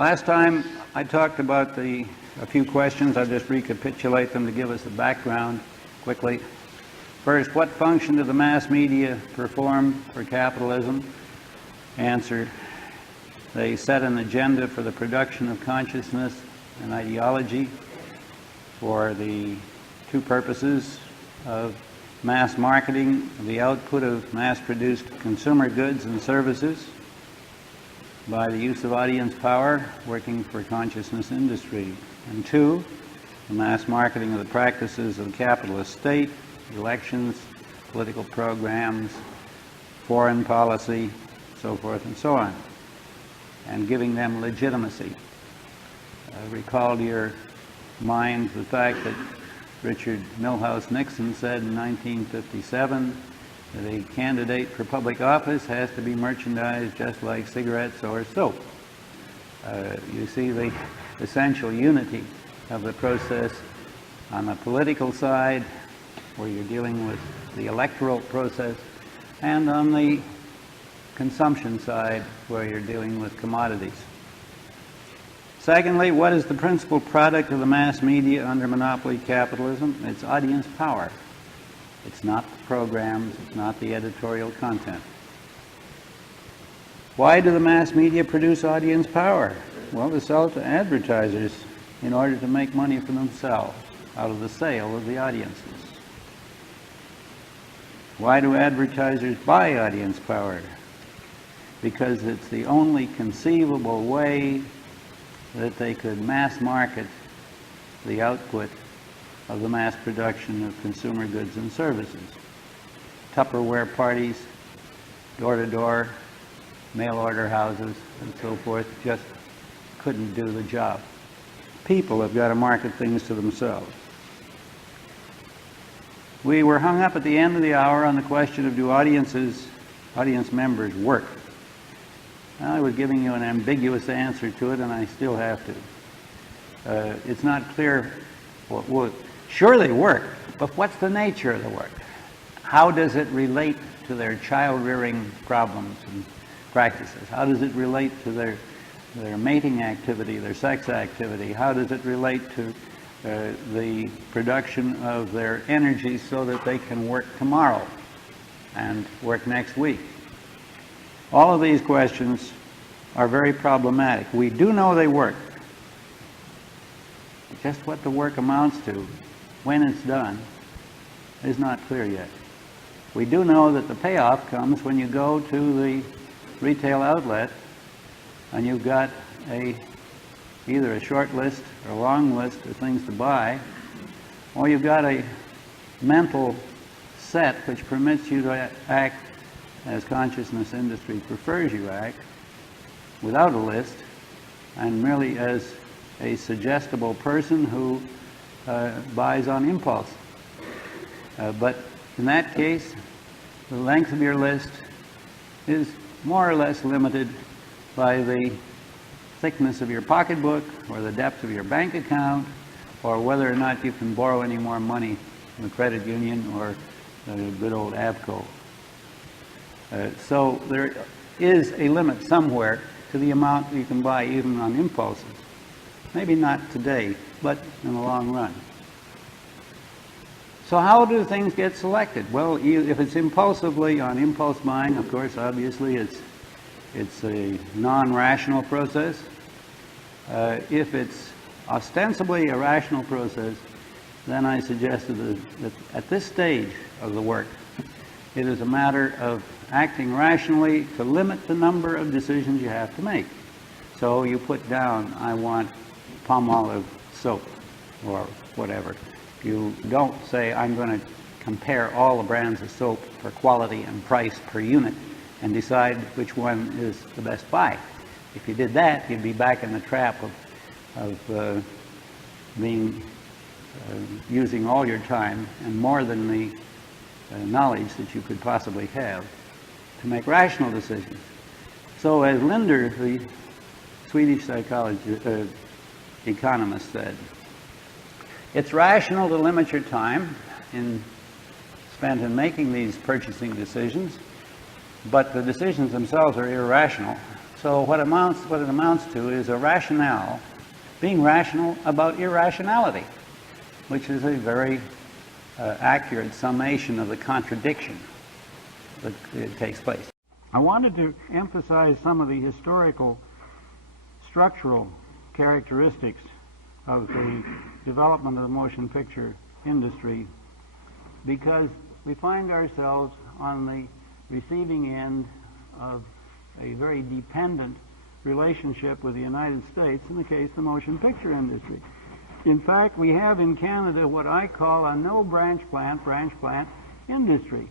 Last time I talked about a few questions. I'll just recapitulate them to give us a background quickly. First, what function do the mass media perform for capitalism? Answer, they set an agenda for the production of consciousness and ideology for the two purposes of mass marketing, the output of mass-produced consumer goods and services by the use of audience power working for consciousness industry. And two, the mass marketing of the practices of the capitalist state, elections, political programs, foreign policy, so forth and so on, and giving them legitimacy. Recall to your mind the fact that Richard Milhouse Nixon said in 1957 that a candidate for public office has to be merchandised just like cigarettes or soap. You see the essential unity of the process on the political side, where you're dealing with the electoral process, and on the consumption side, where you're dealing with commodities. Secondly, what is the principal product of the mass media under monopoly capitalism? It's audience power. It's not the programs, it's not the editorial content. Why do the mass media produce audience power? Well, they sell it to advertisers in order to make money for themselves out of the sale of the audiences. Why do advertisers buy audience power? Because it's the only conceivable way that they could mass market the output of the mass production of consumer goods and services. Tupperware parties, door-to-door, mail-order houses, and so forth just couldn't do the job. People have got to market things to themselves. We were hung up at the end of the hour on the question of do audience members work? I was giving you an ambiguous answer to it, and I still have to. It's not clear what would. Sure, they work, but what's the nature of the work? How does it relate to their child-rearing problems and practices? How does it relate to their mating activity, their sex activity? How does it relate to the production of their energy so that they can work tomorrow and work next week? All of these questions are very problematic. We do know they work. Just what the work amounts to, when it's done, is not clear yet. We do know that the payoff comes when you go to the retail outlet and you've got either a short list or a long list of things to buy, or you've got a mental set which permits you to act as consciousness industry prefers you act, without a list, and merely as a suggestible person who buys on impulse. But in that case, the length of your list is more or less limited by the thickness of your pocketbook, or the depth of your bank account, or whether or not you can borrow any more money from the credit union or the good old ABCO. So there is a limit somewhere to the amount you can buy even on impulses. Maybe not today, but in the long run. So how do things get selected? Well, if it's impulsively on impulse buying, of course, obviously it's a non-rational process. If it's ostensibly a rational process, then I suggested that at this stage of the work, it is a matter of acting rationally to limit the number of decisions you have to make. So you put down, I want Palmolive soap or whatever. You don't say, I'm going to compare all the brands of soap for quality and price per unit and decide which one is the best buy. If you did that, you'd be back in the trap of using all your time and more than the knowledge that you could possibly have to make rational decisions. So as Linder, the Swedish economist, said, it's rational to limit your time spent in making these purchasing decisions, but the decisions themselves are irrational. So what it amounts to is a rationale, being rational about irrationality, which is a very accurate summation of the contradiction that takes place. I wanted to emphasize some of the historical, structural characteristics of the development of the motion picture industry, because we find ourselves on the receiving end of a very dependent relationship with the United States in the case of the motion picture industry. In fact, we have in Canada what I call a no branch plant industry.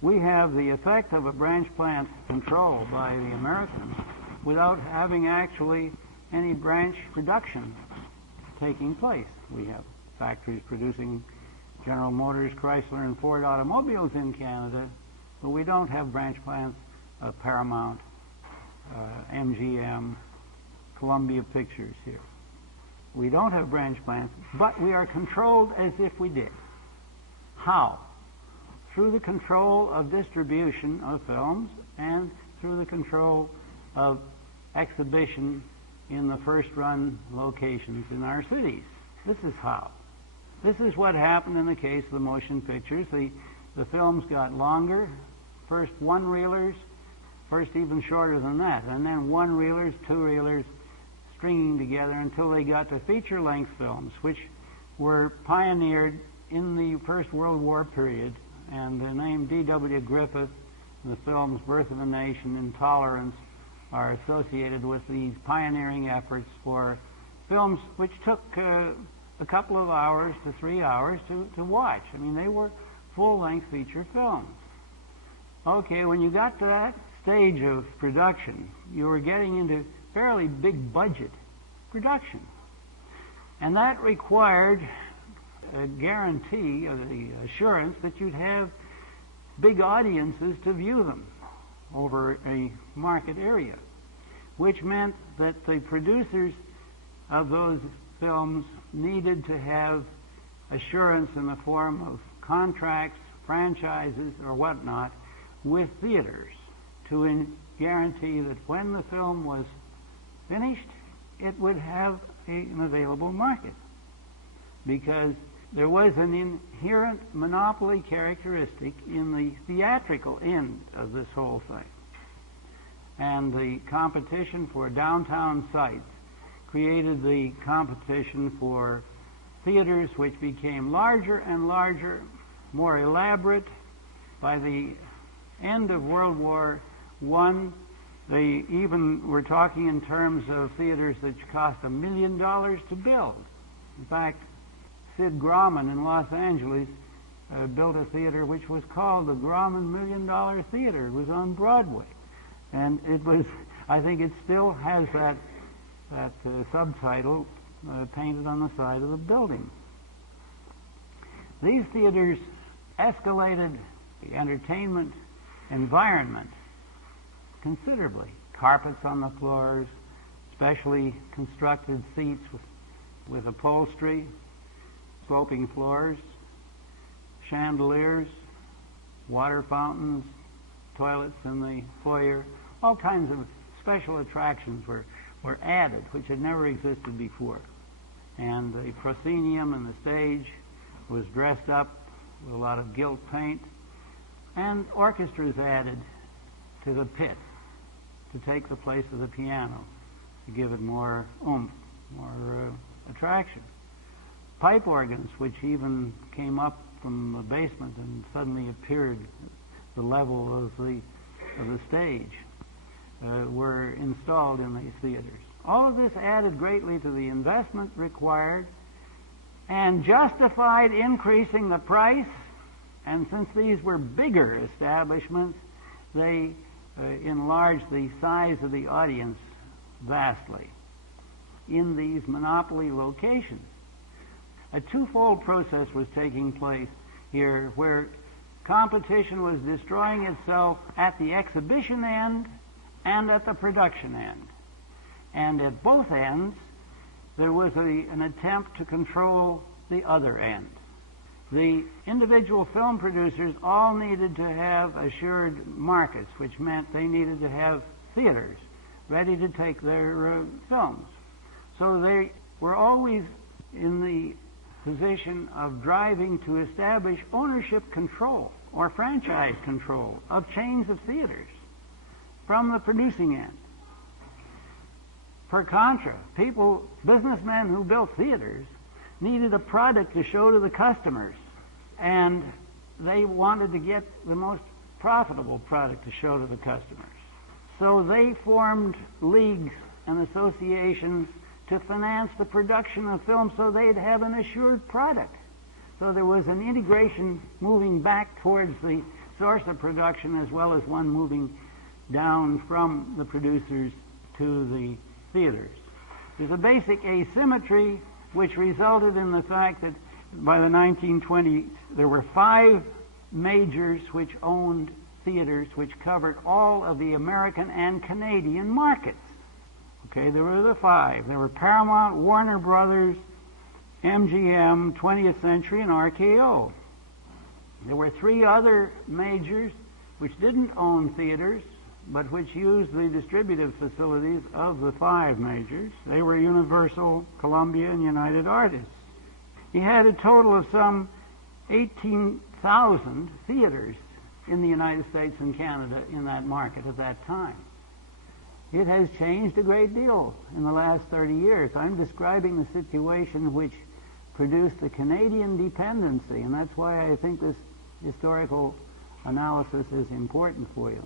We have the effect of a branch plant control by the Americans without having actually any branch production taking place. We have factories producing General Motors, Chrysler, and Ford automobiles in Canada, but we don't have branch plants of Paramount, MGM, Columbia Pictures here. We don't have branch plants, but we are controlled as if we did. How? Through the control of distribution of films and through the control of exhibition in the first-run locations in our cities. This is how. This is what happened in the case of the motion pictures. The films got longer, first one-reelers, first even shorter than that, and then one-reelers, two-reelers, stringing together until they got to feature-length films, which were pioneered in the First World War period. And the name D.W. Griffith and the films Birth of a Nation, Intolerance, are associated with these pioneering efforts for films which took a couple of hours to 3 hours to watch. I mean, they were full-length feature films. Okay, when you got to that stage of production, you were getting into fairly big budget production. And that required a guarantee, or the assurance, that you'd have big audiences to view them over a market area, which meant that the producers of those films needed to have assurance in the form of contracts, franchises, or whatnot with theaters to guarantee that when the film was finished, it would have an available market, because there was an inherent monopoly characteristic in the theatrical end of this whole thing. And the competition for downtown sites created the competition for theaters, which became larger and larger, more elaborate. By the end of World War I, they even were talking in terms of theaters that cost $1 million to build. In fact, Sid Grauman in Los Angeles built a theater which was called the Grauman $1 Million Theater. It was on Broadway. And it was, I think it still has that subtitle painted on the side of the building. These theaters escalated the entertainment environment considerably. Carpets on the floors, specially constructed seats with upholstery, sloping floors, chandeliers, water fountains, toilets in the foyer. All kinds of special attractions were added, which had never existed before. And the proscenium and the stage was dressed up with a lot of gilt paint, and orchestras added to the pit to take the place of the piano, to give it more oomph, more attraction. Pipe organs, which even came up from the basement and suddenly appeared at the level of the stage, were installed in these theaters. All of this added greatly to the investment required and justified increasing the price. And since these were bigger establishments, they enlarged the size of the audience vastly in these monopoly locations. A twofold process was taking place here, where competition was destroying itself at the exhibition end and at the production end. And at both ends, there was an attempt to control the other end. The individual film producers all needed to have assured markets, which meant they needed to have theaters ready to take their films. So they were always in the position of driving to establish ownership control or franchise control of chains of theaters from the producing end. Per contra, businessmen who built theaters needed a product to show to the customers, and they wanted to get the most profitable product to show to the customers. So they formed leagues and associations to finance the production of film so they'd have an assured product. So there was an integration moving back towards the source of production as well as one moving down from the producers to the theaters. There's a basic asymmetry which resulted in the fact that by the 1920s there were 5 majors which owned theaters which covered all of the American and Canadian markets. Okay, there were the 5. There were Paramount, Warner Brothers, MGM, 20th Century, and RKO. There were 3 other majors which didn't own theaters, but which used the distributive facilities of the 5 majors. They were Universal, Columbia, and United Artists. He had a total of some 18,000 theaters in the United States and Canada in that market at that time. It has changed a great deal in the last 30 years. I'm describing the situation which produced the Canadian dependency, and that's why I think this historical analysis is important for you.